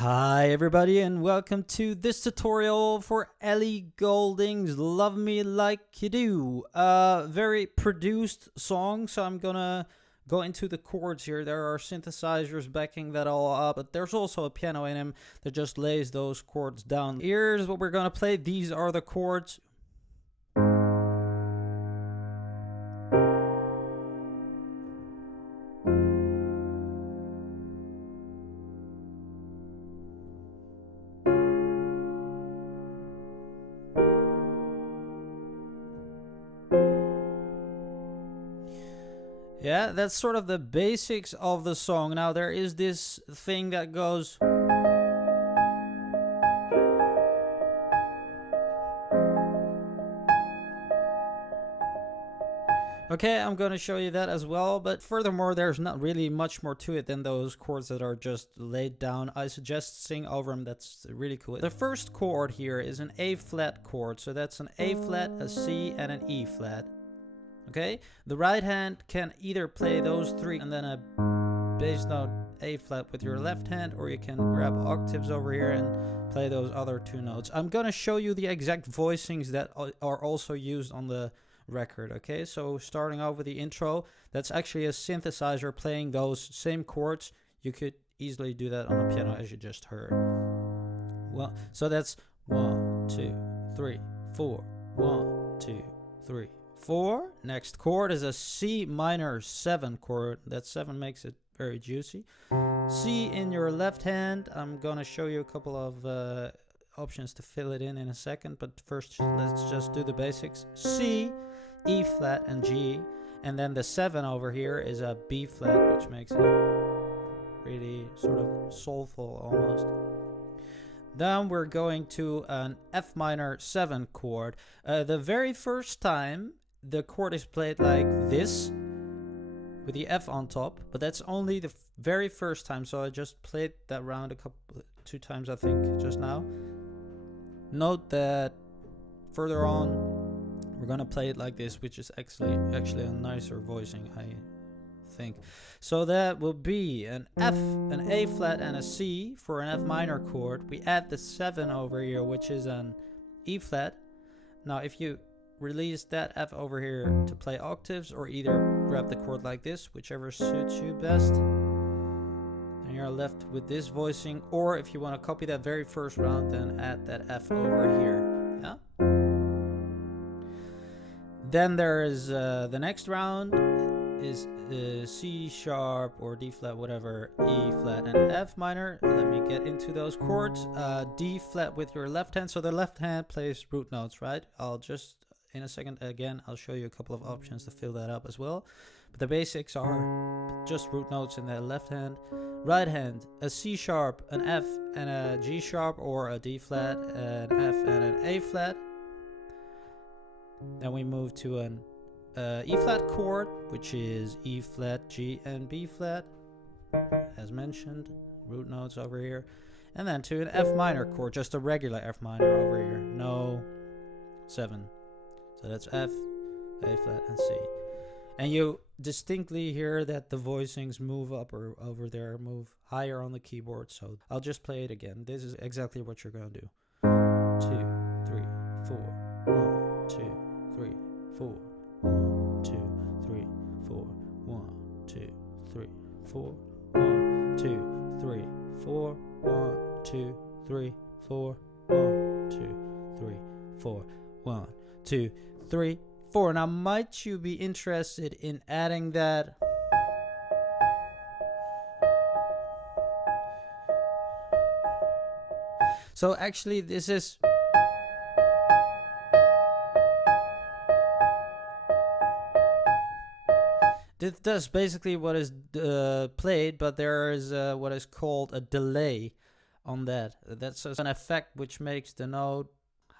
Hi everybody and welcome to this tutorial for Ellie Goulding's Love Me Like You Do. Very produced song, so I'm gonna go into the chords here. There are synthesizers backing that all up, but there's also a piano in them that just lays those chords down. Here's what we're gonna play. These are the chords. Yeah, that's sort of the basics of the song. Now there is this thing that goes. Okay, I'm going to show you that as well, but furthermore, there's not really much more to it than those chords that are just laid down. I suggest sing over them, that's really cool. The first chord here is an A flat chord, so that's an A flat, a C, and an E flat. Okay, the right hand can either play those three and then a bass note A flat with your left hand, or you can grab octaves over here and play those other two notes. I'm going to show you the exact voicings that are also used on the record. Okay, so starting off with the intro, that's actually a synthesizer playing those same chords. You could easily do that on a piano, as you just heard. Well, so that's 1 2 3 4 1 2 3 4. Next chord is a C minor 7 chord. That 7 makes it very juicy. C in your left hand. I'm gonna show you a couple of options to fill it in a second, but first let's just do the basics. C, E flat, and G, and then the 7 over here is a B flat, which makes it really sort of soulful almost. Then we're going to an F minor 7 chord. The very first time the chord is played like this with the F on top, but that's only the very first time, so I just played that round two times I think just now. Note that further on we're gonna play it like this, which is actually a nicer voicing, I think. So that will be an F, an A flat, and a C for an F minor chord. We add the 7 over here, which is an E flat. Now if you release that F over here to play octaves, or either grab the chord like this, whichever suits you best, and you're left with this voicing. Or if you want to copy that very first round, then add that F over here. Yeah. Then there is the next round is C sharp or D flat, whatever, E flat, and F minor. Let me get into those chords. D flat with your left hand, so the left hand plays root notes, right? I'll just in a second again I'll show you a couple of options to fill that up as well, but the basics are just root notes in the left hand. Right hand, a C sharp, an F, and a G sharp, or a D flat, an F, and an A flat. Then we move to an E flat chord, which is E flat, G, and B flat, as mentioned, root notes over here. And then to an F minor chord, just a regular F minor over here, no 7. So that's F, A flat, and C. And you distinctly hear that the voicings move up or over there, move higher on the keyboard. So I'll just play it again. This is exactly what you're going to do. 2, 3, 4, 1, 2, 3, 4, 1, 2, 3, 4, 1, 2, 3, 4, 1, 2, 3, 4, 1, 2, 3, 4, 1, 2, 3, 4, 1, 2, 3, 4. Now, might you be interested in adding that? So actually, this is that's basically what is played, but there is what is called a delay on that. That's an effect which makes the note.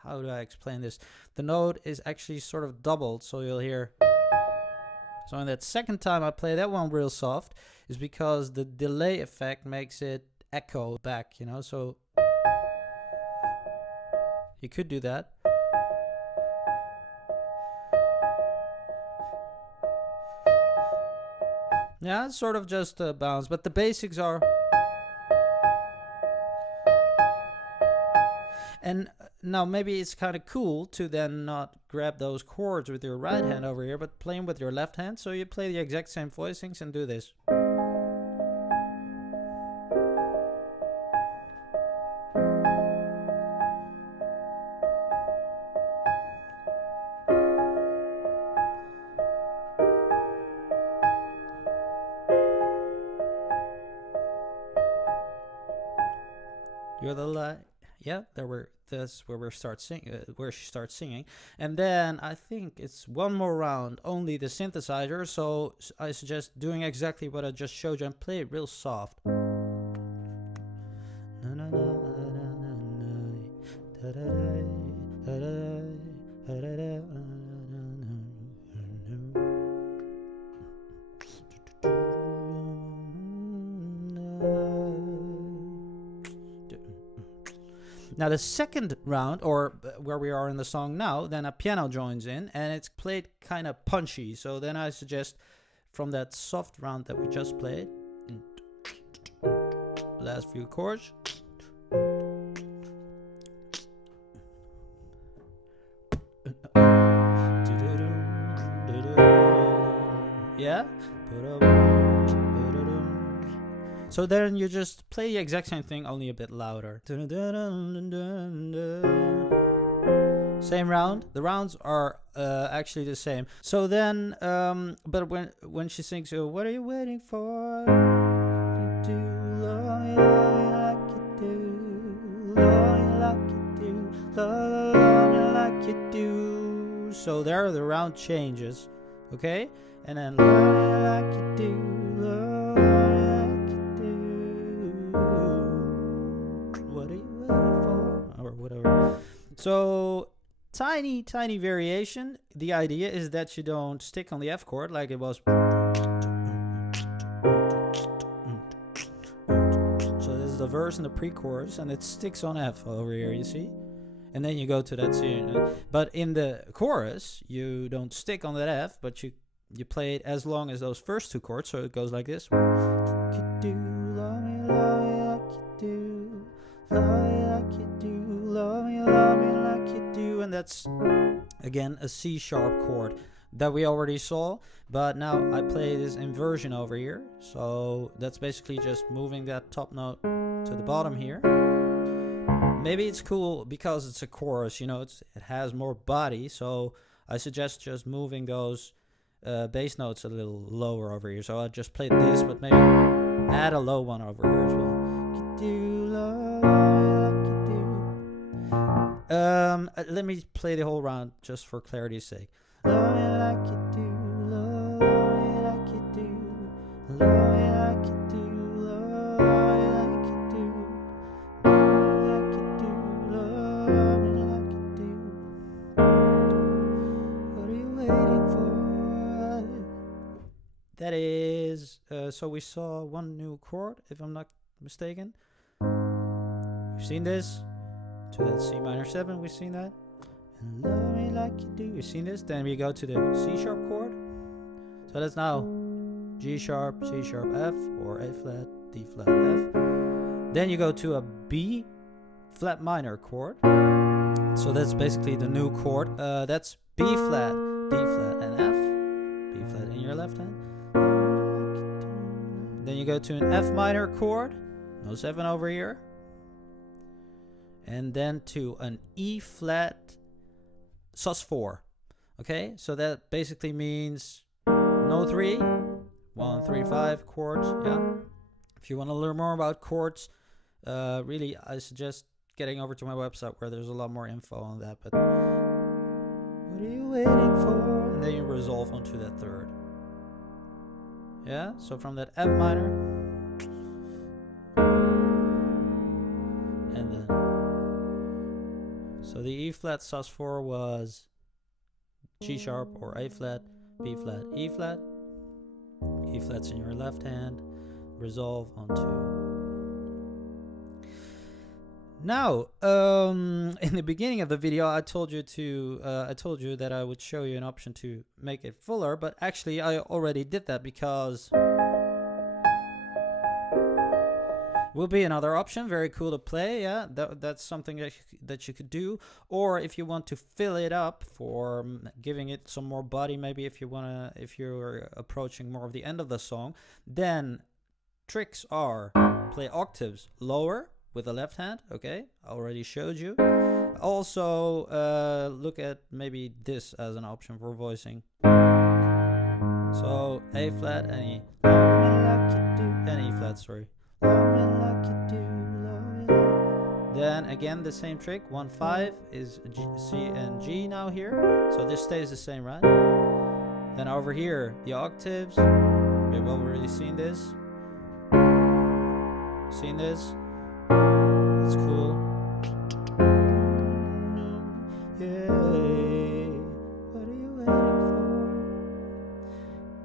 How do I explain this? The note is actually sort of doubled, so you'll hear. So in that second time I play that one real soft, is because the delay effect makes it echo back, you know, so you could do that. Yeah, it's sort of just a bounce, but the basics are And now maybe it's kind of cool to then not grab those chords with your right hand over here, but play them with your left hand. So you play the exact same voicings and do this. You're the light. Yeah, that's where we start singing. Where she starts singing, and then I think it's one more round, only the synthesizer. So I suggest doing exactly what I just showed you and play it real soft. Now the second round, or where we are in the song now, then a piano joins in and it's played kind of punchy. So then I suggest from that soft round that we just played, last few chords. Yeah? So then you just play the exact same thing, only a bit louder. Same round. The rounds are actually the same. So then, but when she sings, what are you waiting for? So there the round changes, okay? And then like you do. So tiny variation. The idea is that you don't stick on the F chord like it was. So this is the verse and the pre-chorus, and it sticks on F over here, you see? And then you go to that C. But in the chorus, you don't stick on that F, but you play it as long as those first two chords. So it goes like this. And that's again a C sharp chord that we already saw, but now I play this inversion over here. So that's basically just moving that top note to the bottom here. Maybe it's cool because it's a chorus, you know, it has more body. So I suggest just moving those bass notes a little lower over here. So I just played this, but maybe add a low one over here as well. Let me play the whole round just for clarity's sake. Love me like you do, love me like you do, love me like you do, love me like you do, love me like you do, love me like you do. What are you waiting for? That is, so we saw one new chord, if I'm not mistaken. You've seen this? To that C minor 7, we've seen that. And love me like you do. You've seen this? Then we go to the C sharp chord. So that's now G sharp, C sharp, F, or A flat, D flat, F. Then you go to a B flat minor chord. So that's basically the new chord. That's B flat, D flat, and F. B flat in your left hand. Then you go to an F minor chord. No 7 over here. And then to an E flat sus4. Okay, so that basically means no 3, 1, 3, 5 chords. Yeah. If you want to learn more about chords, really I suggest getting over to my website where there's a lot more info on that. But what are you waiting for? And then you resolve onto that third. Yeah, so from that F minor, and then so the E flat sus4 was G sharp or A flat, B flat, E flat. E flat's in your left hand. Resolve onto. Now, in the beginning of the video, I told you that I would show you an option to make it fuller, but actually I already did that because will be another option. Very cool to play. Yeah, that's something that you could do. Or if you want to fill it up for giving it some more body, maybe if you're approaching more of the end of the song, then tricks are play octaves lower with the left hand. Okay, I already showed you. Also, look at maybe this as an option for voicing. So A flat, any flat, sorry. Then again the same trick. 1-5 is G, C and G now here. So this stays the same, right? Then over here the octaves. We've already seen this. Seen this? That's cool.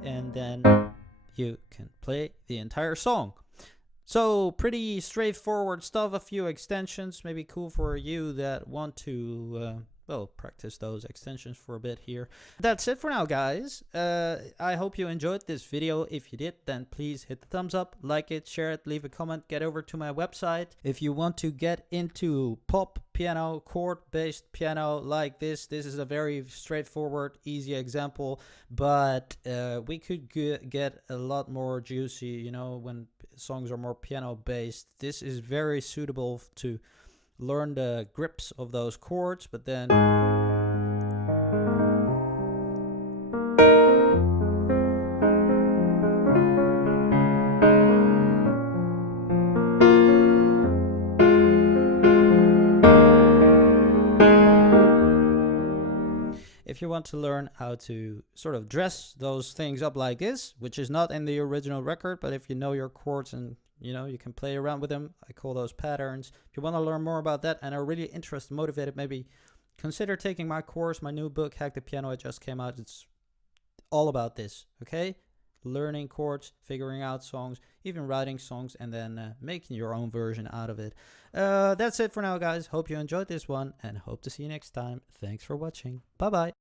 And then you can play the entire song. So pretty straightforward stuff. A few extensions, maybe cool for you that want to practice those extensions for a bit here. That's it for now, guys. I hope you enjoyed this video. If you did, then please hit the thumbs up, like it, share it, leave a comment, get over to my website. If you want to get into pop piano, chord-based piano like this is a very straightforward, easy example, but we could get a lot more juicy, you know, when songs are more piano-based. This is very suitable to learn the grips of those chords, but then if you want to learn how to sort of dress those things up like this, which is not in the original record, but if you know your chords and you can play around with them, I call those patterns. If you want to learn more about that and are really interested, motivated, maybe consider taking my course, my new book, Hack the Piano. It just came out. It's all about this, okay? Learning chords, figuring out songs, even writing songs, and then making your own version out of it. That's it for now, guys. Hope you enjoyed this one and hope to see you next time. Thanks for watching. Bye-bye.